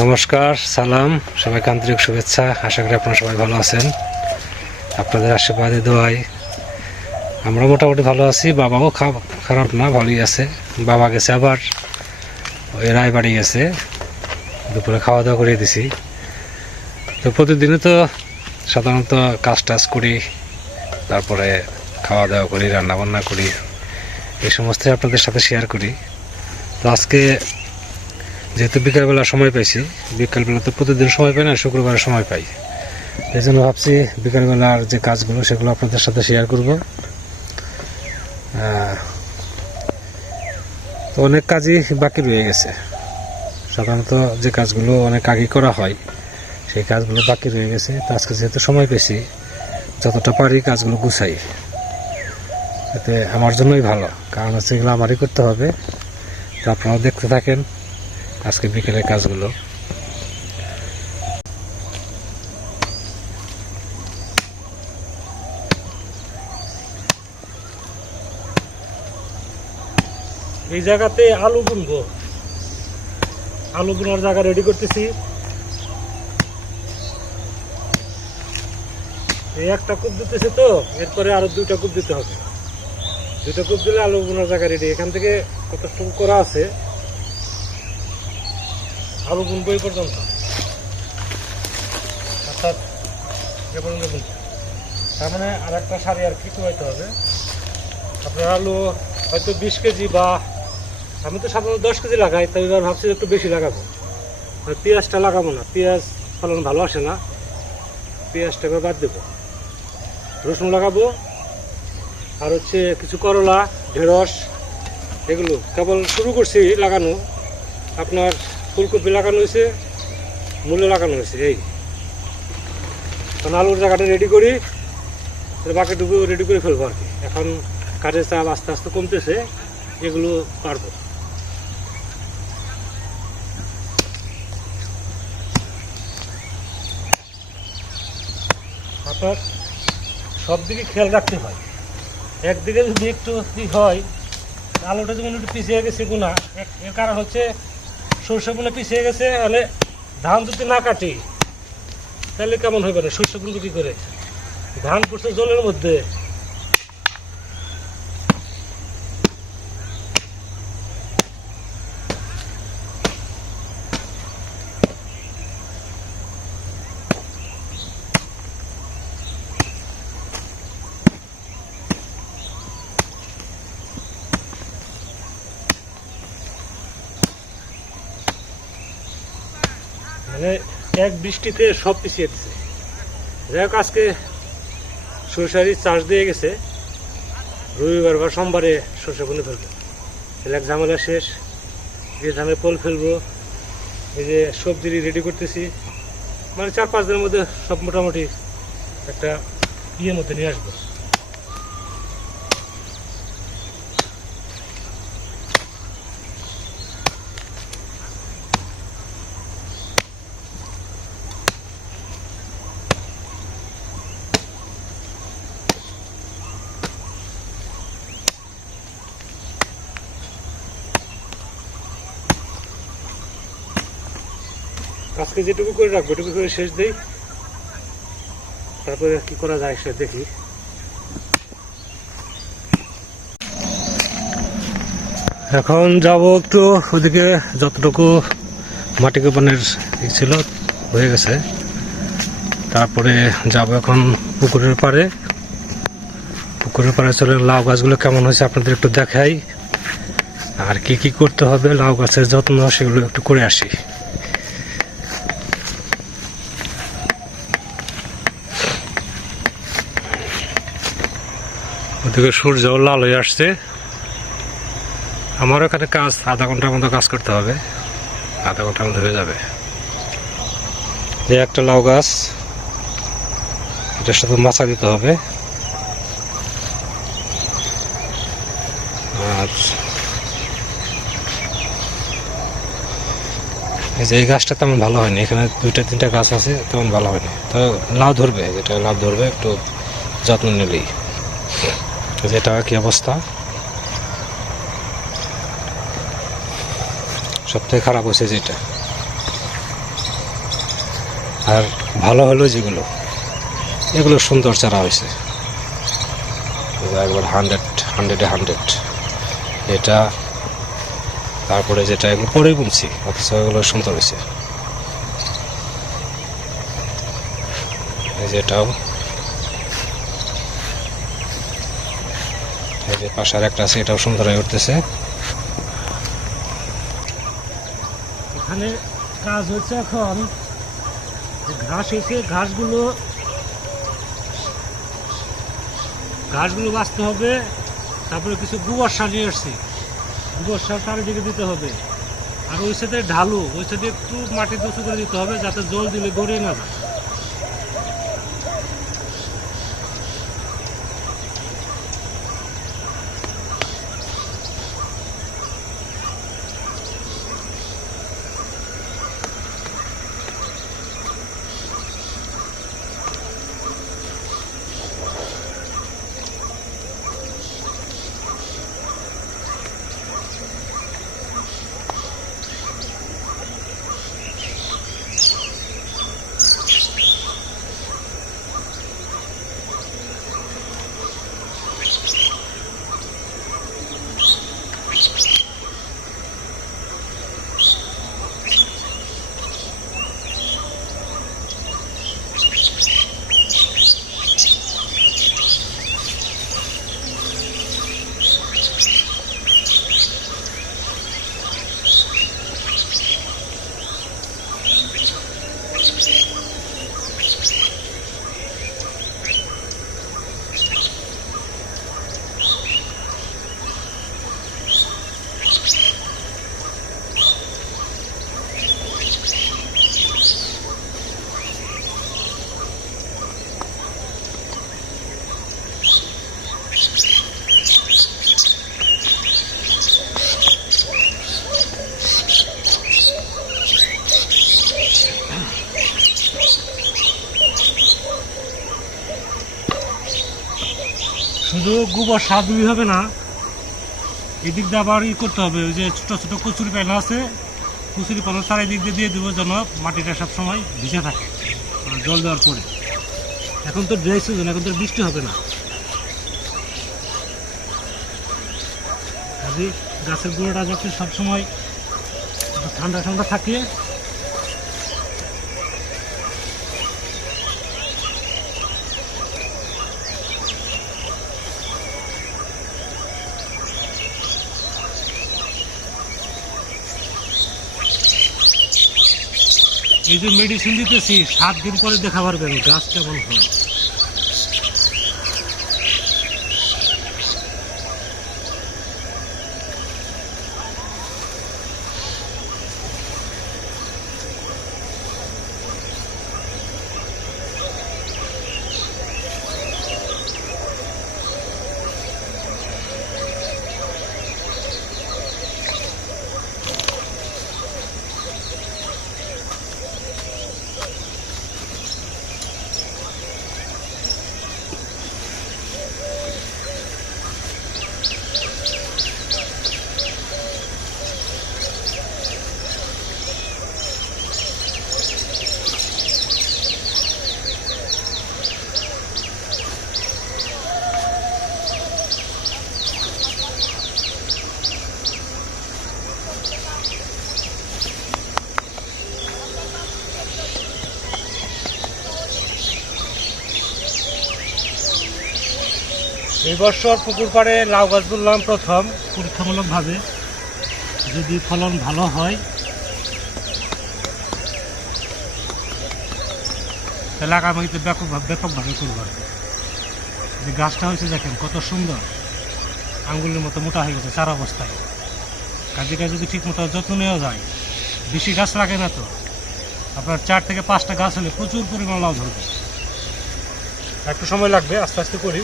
নমস্কার, সালাম, সবাইকে আন্তরিক শুভেচ্ছা। আশা করি আপনারা সবাই ভালো আছেন। আপনাদের আশীর্বাদে দোয়াই আমরা মোটামুটি ভালো আছি। বাবাও খারাপ না, ভালোই আছে। বাবা গেছে আবার। ওই রায়বাড়ি গেছে। দুপুরে খাওয়া দাওয়া করিয়ে দিছি। তো প্রতিদিনই তো সাধারণত কাজ টাজ করি, তারপরে খাওয়া দাওয়া করি, রান্নাবান্না করি। এই সমস্তই আপনাদের সাথে শেয়ার করি। তো আজকে যেহেতু বিকালবেলা সময় পাইছি, বিকালবেলা তো প্রতিদিন সময় পাই না, শুক্রবার সময় পাই। এই জন্য ভাবছি বিকালবেলার যে কাজগুলো, সেগুলো আপনাদের সাথে শেয়ার করব। তো অনেক কাজই বাকি রয়ে গেছে। সাধারণত যে কাজগুলো অনেক আগে করা হয়, সেই কাজগুলো বাকি রয়ে গেছে। তো আজকে যেহেতু সময় পেয়েছি যতটা পারি কাজগুলো গুছাই। এতে আমার জন্যই ভালো, কারণ হচ্ছে এগুলো আমারই করতে হবে। তো আপনারাও দেখতে থাকেন। আজকে বিকেলের কাজগুলো। এই জায়গাতে আলু বুনবো। আলু বোনার জায়গা রেডি করতেছি। এই একটা কূপ দিতেছে তো, এরপরে আরও দুইটা কূপ দিতে হবে। দুইটা কূপ দিলে আলু বোনার জায়গা রেডি এখান থেকে কতটুকু করা আছে আলু বুনবো এই পর্যন্ত। অর্থাৎ এ পর্যন্ত বুনবো তার মানে আর একটা শাড়ি আর কিছু হইতে হবে? আপনার আলু হয়তো বিশ কেজি বা আমি তো সাধারণত দশ কেজি লাগাই, তাই এবার ভাবছি একটু বেশি লাগাবো। আর পেঁয়াজটা লাগাবো না, পেঁয়াজ ফলন ভালো আসে না। পেঁয়াজটা এবার বাদ দেবো। রসুন লাগাবো, আর হচ্ছে কিছু করলা, ঢেঁড়স, এগুলো কেবল শুরু করছি লাগানো। আপনার ফুলকপি লাগানো হয়েছে মূলে লাগানো হয়েছে, এই। আলুর জায়গাটা রেডি করি বাকিটুকু রেডি করে ফেলব আর কি। এখন কাঠের চাপ আস্তে আস্তে কমতেছে, এগুলো পারব। সব দিকে খেয়াল রাখতে হয়। একদিকে যদি একটু হয়, আলুটা যেমন একটু পিছিয়ে গেছে গুণা এর কারণ হচ্ছে সরষে গুলো পিছিয়ে গেছে মানে ধান যদি না কাটি, তাহলে কেমন হবে না শস্যগুলো কি করে? ধান পড়ছে জলের মধ্যে। এক বৃষ্টিতে সব পিছিয়ে দিচ্ছে যাই হোক, আজকে সরষারি চাষ দিয়ে গেছে। রবিবার বা সোমবারে সরষে বুনে ফেলব তাহলে এক ঝামেলা শেষ। যে ধানের পোল ফেলব, এই যে সবজি রেডি করতেছি মানে চার পাঁচ দিনের মধ্যে সব মোটামুটি একটা ইয়ের মধ্যে নিয়ে আসব। আজকে যেটুকু করে রাখব, এটুকু করে শেষ দেই। তারপরে কি করা যায় সে দেখি। এখন যাব একটু ওদিকে, যতটুকু মাটি কোপানের ছিল, হয়ে গেছে। তারপরে যাব এখন পুকুরের পাড়ে। পুকুরের পাড়ে চলে লাউ গাছগুলো কেমন হয়েছে আপনাদের একটু দেখাই। আর কি কি করতে হবে, লাউ গাছের যত্ন, সেগুলো একটু করে আসি। ওদিকে সূর্য লাল হয়ে আসছে। আমার এখানে কাজ, আধা ঘণ্টার মতো কাজ করতে হবে। আধা ঘণ্টার মধ্যে হয়ে যাবে। এই একটা লাউ গাছ, এটার সাথে মাছা দিতে হবে। আর যে এই গাছটা তেমন ভালো হয়নি, এখানে দুইটা, তিনটা গাছ আছে, তেমন ভালো হয়নি। তো লাউ ধরবে, যেটা লাউ ধরবে, একটু যত্ন নিলেই। যেটা কি অবস্থা সব থেকে খারাপ হয়েছে যেটা আর ভালো হলো যেগুলো এগুলো সুন্দর চারা হয়েছে একবার হান্ড্রেড হান্ড্রেডে হান্ড্রেড এটা তারপরে যেটা এগুলো পরেই বুনছি অথচ এগুলো সুন্দর হয়েছে যেটাও এই যে পাশে একটা আছে, এটাও সুন্দর হয়ে উঠতেছে। এখানে কাজ হচ্ছে এখন ঘাস হয়েছে, ঘাসগুলো ঘাসগুলো বাঁচতে হবে, তারপরে কিছু গোবর সার নিয়ে আসছি। গোবর সার চারিদিকে দিতে হবে। আর ওই সাথে ঢালু, ওই সাথে একটু মাটি দোষু করে দিতে হবে, যাতে জল দিলে গড়িয়ে না যায়। গোবর সার হবে না। এদিক দিয়ে আবার ই করতে হবে, ওই যে ছোটো ছোটো কচুরি পানা আছে, কচুরি পানা চারিদিক দিয়ে দিয়ে দেবো যেন মাটিটা সবসময় ভিজে থাকে জল দেওয়ার পরে। এখন তো ড্রাই সিজন এখন তো বৃষ্টি হবে না। গাছের গোড়াটা যাতে সবসময় ঠান্ডা ঠান্ডা থাকে এই যে মেডিসিন দিতেছি সাত দিন পরে দেখা পারবেন গাছ কেমন হয়। এই বছর পুকুর পাড়ে লাউ গাছ তুললাম প্রথম। পরীক্ষামূলকভাবে। যদি ফলন ভালো হয়, তাহলে আগামীতে ব্যাপক ব্যাপকভাবে করব আর। যে গাছটা হয়েছে দেখেন, কত সুন্দর। আঙ্গুলের মতো মোটা হয়ে গেছে চার অবস্থায়। কাজে কাজে যদি ঠিক মতো যত্ন নেওয়া যায়, বেশি গাছ লাগে না তো। আপনার চার থেকে পাঁচটা গাছ হলে প্রচুর পরিমাণ লাউ ধরবে। একটু সময় লাগবে, আস্তে আস্তে করি।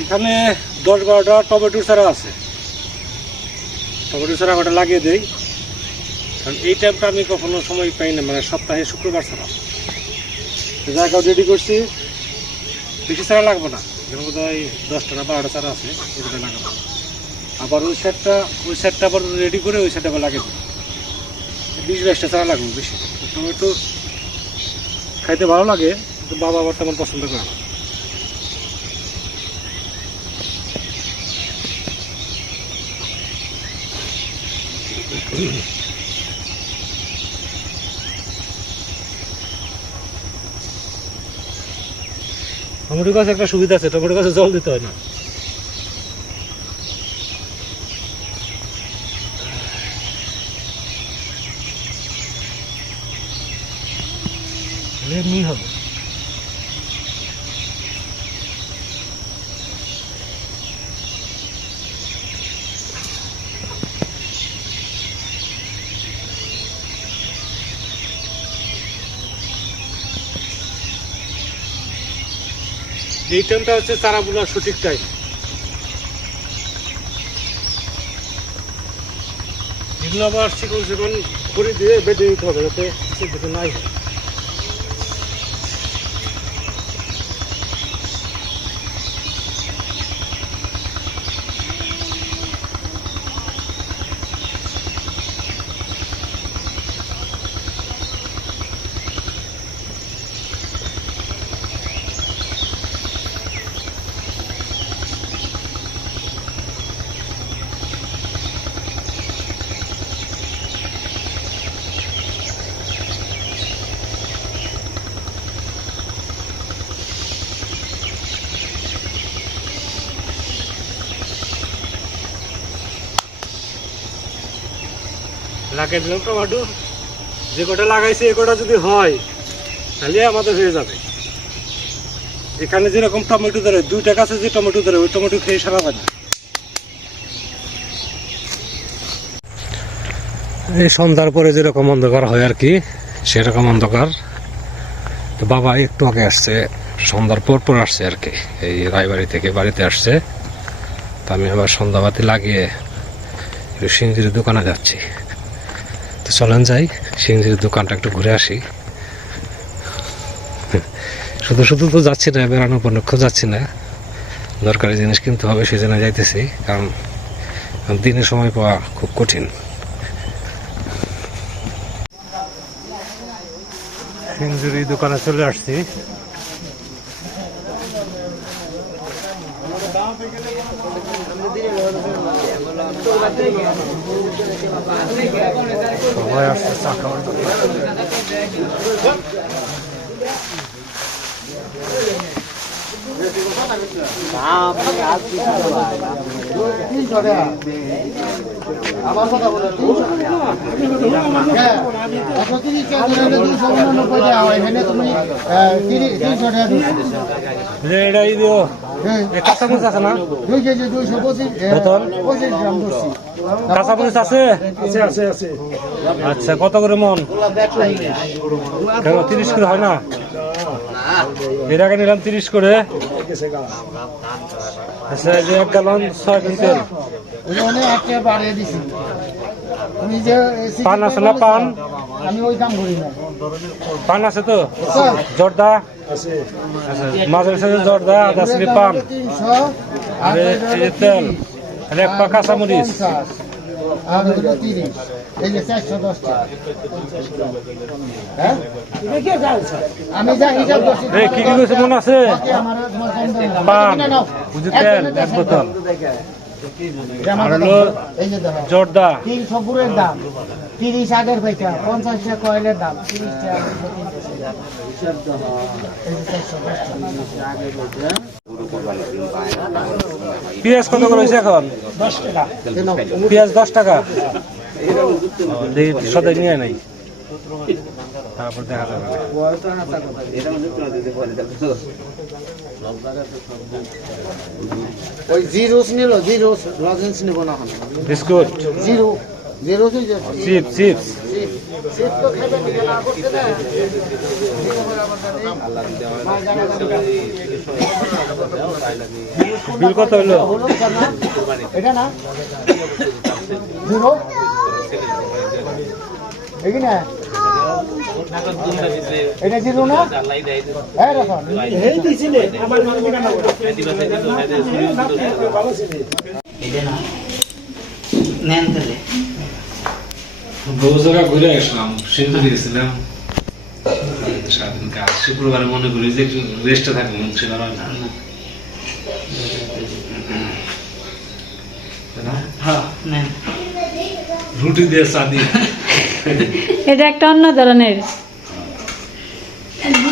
এখানে দশ বারোটা টমেটোর চারা আছে। টমেটোর চারা ওটা লাগিয়ে দেই। কারণ এই টাইমটা আমি কখনো সময় পাই না মানে সপ্তাহে শুক্রবার ছাড়া তো জায়গাও রেডি করছি। বেশি চারা লাগবে না। যেমন বোধ হয় দশটা না বারোটা চারা আছে, এগুলো লাগাবো। আবার ওই সাইডটা ওই সাইডটা আবার রেডি করে ওই সাইডে আবার লাগিয়ে দেবো। বিশ বাইশটা চারা লাগবে বেশি। টমেটো খাইতে ভালো লাগে। বাবা আবার তেমন পছন্দ করে না। টমেটো গাছে একটা সুবিধা আছে, টমেটো গাছে জল দিতে হয় না। হবে। এই টাইমটা হচ্ছে চারা বোনার সঠিক টাইম এগুলো আবার শিকল চিকন করে দিয়ে বেঁধে দিতে হবে যাতে নাই হয়। লাগিয়ে দিলাম টমাটো যে কটা লাগাইছে, এ কটা যদি হয়, তাহলে আমাদের হয়ে যাবে। এখানে যেরকম টমেটো ধরে, দুইটা গাছে যে টমেটো ধরে, ওই টমেটো খেয়ে সারা যায় না। এই সন্ধ্যার পরে যেরকম অন্ধকার হয় আর কি, সেরকম অন্ধকার। তো বাবা একটু আগে আসছে, সন্ধ্যার পর পর আসছে আর কি, এই রায়বাড়ি থেকে বাড়িতে আসছে। তো আমি আবার সন্ধ্যাবাতি লাগিয়ে সিঞ্জির দোকানে যাচ্ছি। তো চলেন যাই, সিএনজির দোকানটা একটু ঘুরে আসি। শুধু শুধু তো যাচ্ছি না, বেড়ানো উপলক্ষ যাচ্ছি না। দরকারি জিনিস কিনতে হবে সেই জন্য যাইতেছি, কারণ দিনে সময় পাওয়া খুব কঠিন। সিঞ্জুরি দোকানে চলে আসছি। সবাই আসছে চা খাওয়ার জন্য। আমার কথা বলে হ্যাঁ একশো তিরিশ টাকা দুশো উননব্বই টাকা এখানে তুমি তিনশো টাকা দিচ্ছি। এটা এই দিও। হ্যাঁ। কাঁচামরিচ আছে না? দুই কেজি দুইশো পঁচিশ পঁচিশ গ্রাম ধরছি। কাঁচামরিচ আছে? আছে আছে আছে। আচ্ছা কত করে মন? কেন তিরিশ করে হয় না? এর আগে নিলাম তিরিশ করে। আচ্ছা যে এক গ্যালন ছয় কুইন্টাল ওখানে একটা বাড়িয়ে দিছি। তুমি যে পান আছে না পান? আমি ওই কাম করি না। পান আছে তো? জর্দা? আচ্ছা মাঝের সাথে জর্দা আধা পান। আর তেল। আর এক পা কাঁচামরিচ। আর হলো তিরিশ। এই যে চারশো দশ টাকা হ্যাঁ? আমি যা হিসাব করছি কি কি কইছে মনে আছে? আমার তোমার কম দাম পান। এক বোতল। জর্দা। তিনশো তিরিশ আগের পাইটা পঞ্চাশ টাকা কয়েলের দাম। তিরিশ টাকা পেঁয়াজ কত করে হয়েছে এখন। পেঁয়াজ দশ টাকা। সদাই নিয়ে নাই। তারপর দেখা যাবে। ওই জিরোস নিল জিরোস লজেন্স নিব না biscuit? Zero. Zero chip chip bill কত হলো? এটা না? জিরো? না? এটা জিরো না? হ্যাঁ রাখুন এই দিছিলে আমার নাম কেন না এটা না। নেন তাহলে। বহু জায়গা ঘুরে আসলাম সিন্ধু গেছিলাম সারাদিন কাজ শুক্রবার মনে করি যে একটু রেস্টে থাকব সেটা হয় না? হ্যাঁ রুটি দিয়ে চা দিয়ে। এটা একটা অন্য ধরনের।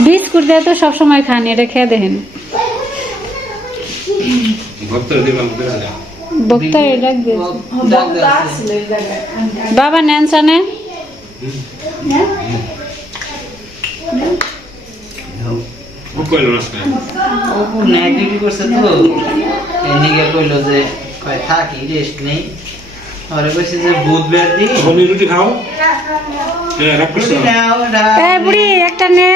বিস্কুট দিয়ে তো সবসময় খান এটা খেয়ে দেখেন। ভক্তরা দিলাম বক্তা এটা ডাক আছে। বাবা নেন সানে খুব কইলো না আজকে। অপু নাইট করছে তো। এদিকে কইলো যে কয় থাকি রেস্ট নেই। পরে কইছে যে দিন তুমি রুটি খাও। হ্যাঁ রাখ করছ রুটি নাও এটা এ বুড়ি একটা নে।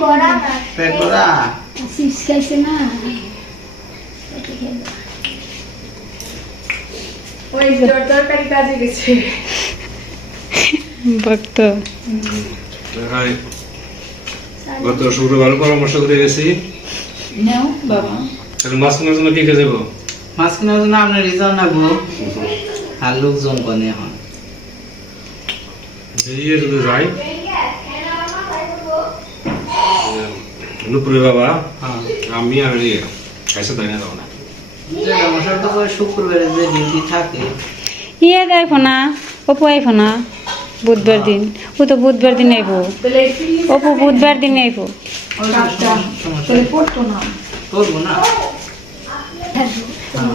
করা। ওই জ্বর কাজে গেছে। ভক্ত। গত শুক্রবার পরামর্শ করে গেছি। নাও বাবা। তাহলে মাছ কেনার জন্য কি কে যাব? মাছ কেনার জন্য আপনার রিজার্ভ নাগবো আর লোকজন কনে এখন। যদি যাই নুপুরের বাবা হ্যাঁ। আমি আর ইয়ে খাইছে তাই না যাব ইয়ে দেখো না অপু আইফো না বুধবার দিন। ও তো বুধবার দিন আইবো। অপু বুধবার দিন আইবো।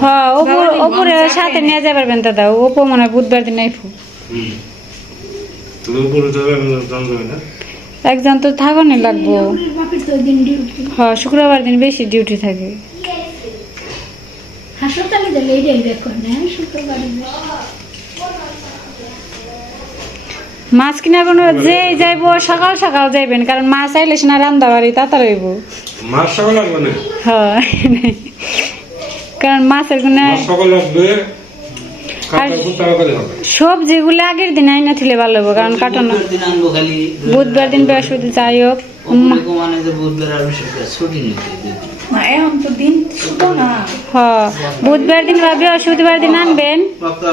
হ্যাঁ। অপু অপুর সাথে নিয়ে যাই পারবেন দাদা অপু মনে হয় বুধবার দিন আইবো। একজন তো থাকনি লাগবো। হ্যাঁ শুক্রবার দিন বেশি ডিউটি থাকে। হাসপাতালে গেলে এই দেখো না শুক্রবারে মাছ কিনা কোনো যে যাইব সকাল সকাল যাইবেন কারণ মাছ আইলে না রান্দা বাড়ি তাতা হইব। মাছ সকাল লাগবে না? হয় কারণ মাছের কোনো সকাল লাগবে সবজিগুলো আগের দিন আইনা থিলে ভালো হব কারণ কাটানো বুধবার দিন বৃহস্পতি যাই হোক বুধবার দিন। না এখন তো দিন শুধু না। হ বুধবার দিন বা বৃহস্পতিবার দিন আনবেন। ভক্ত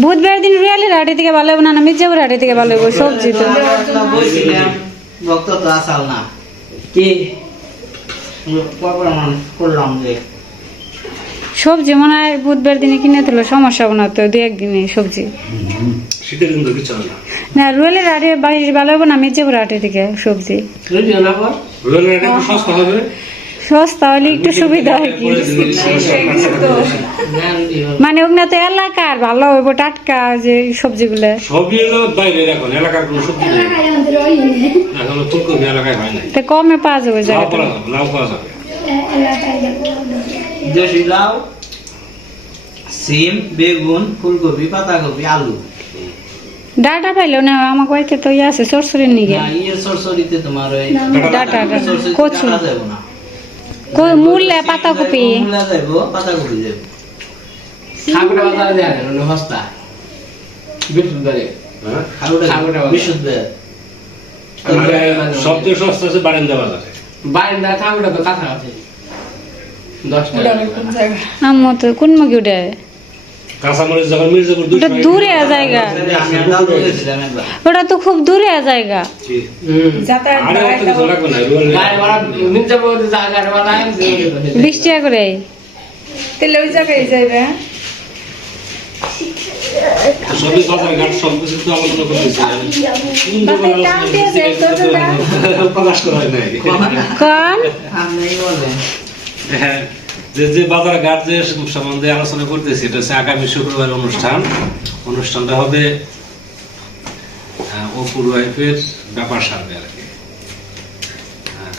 বুধবার দিন রুয়ালের হাটে থেকে ভালো হবে না না মির্জাপুর হাটে থেকে ভালো হব সবজি তো। ভক্ত তো আসাল না। কি? করলাম যে সবজি মনে হয় বুধবার দিনে কিনে তুলো সমস্যা হবে না তো দু একদিনে সবজি। না। না রুয়ালের হাটে বাড়ি ভালো হবে না মির্জাপুর হাটে থেকে সবজি। রোলের সস্তা হলে একটু সুবিধা হয় কি? মানে ওগুলো তো এলাকার ভালো হইব টাটকা যে সবজিগুলো। সবই হলো বাইরে এখন এলাকার কোনো সবজি নেই। কমে পাওয়া যাবে জায়গাটা। লাউ পাওয়া যাবে। যাব দেশি লাউ সিম বেগুন ফুলকপি পাতাকপি আলু ডাটা পাইলেও না আমার বাড়িতে তো ইয়ে আছে সরসরি নিয়ে না ইয়ে সরসরিতে তোমার ওই ডাটা কচু না মূল্যে পাতাকপি পাতাকপি যাব ঠাকুরের বাজারে দেয়া যায় না সস্তা হ্যাঁ খাগুড়া। বিশুদ্ধবার সবচেয়ে সস্তা আছে বারিন্দা বাজারে তো কাছাকাছি দশ ওটা টাকা কোন জায়গা আম্মু তো কোন মির্জাপুর ওটা দূরে জায়গা। ওটা তো খুব দূরে জায়গা। বিশ টাকা করে। তাহলে ওই জায়গায় যাইবে হ্যাঁ? সবই বাজার ঘাট সব কিছু তো আলোচনা। প্রকাশ করা হয় নাই। কন হ্যাঁ, যে যে বাজার ঘাট যে সম্বন্ধে আলোচনা করতেছি এটা হচ্ছে আগামী শুক্রবার অনুষ্ঠান। অনুষ্ঠানটা হবে অপুর ওয়াইফের ব্যাপার সারবে আর কি। হ্যাঁ,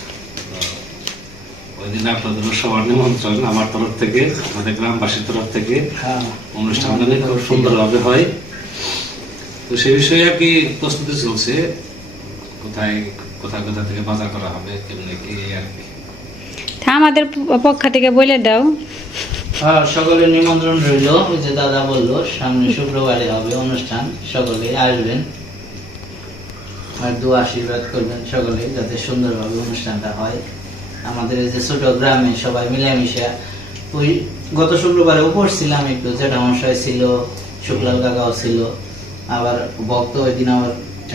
ওই দিন আপনাদের সবার নিমন্ত্রণ আমার তরফ থেকে আমাদের গ্রামবাসীর তরফ থেকে। হ্যাঁ। অনুষ্ঠানটা নিয়ে খুব সুন্দরভাবে হয়। তো সে বিষয়ে আর কি প্রস্তুতি চলছে। কোথায় কোথায় কোথা থেকে বাজার করা হবে কেমনে কি আর কি। তা আমাদের পক্ষ থেকে বলে দাও। হ্যাঁ সকলের নিমন্ত্রণ রইল। ওই যে দাদা বলল সামনে শুক্রবারে হবে অনুষ্ঠান সকলে আসবেন। আর দু আশীর্বাদ করবেন সকলে যাতে সুন্দরভাবে অনুষ্ঠানটা হয়। আমাদের এই যে ছোট গ্রামে সবাই মিলেমিশে ওই গত শুক্রবারে উপর ছিলাম একটু যেটা মশাই ছিল শুক্লাল কাকাও ছিল আবার ভক্ত ওই দিন আবার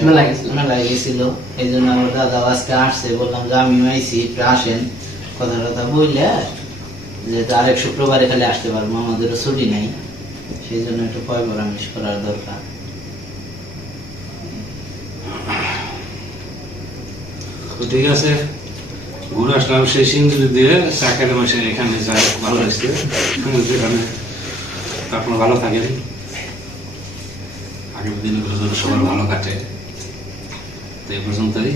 মেলায় গেছিল। মেলায় গেছিল। এই জন্য আমার দাদা আজকে আসছে বললাম যে আমি আইছি একটু আসেন। কথা বললে যে আরেক শুক্রবারে খালি আসতে পারব, আমাদেরও ছুটি নাই, সেই জন্য একটু পয় করার দরকার। ঠিক আছে। ঘুরে আসলাম সেই সিন্দুরি দিয়ে, চাকের মাসে এখানে যাই, ভালো লাগছে। যেখানে। আপনারা ভালো থাকেন। আগের দিনগুলো সবার ভালো কাটে। তো এই পর্যন্তই।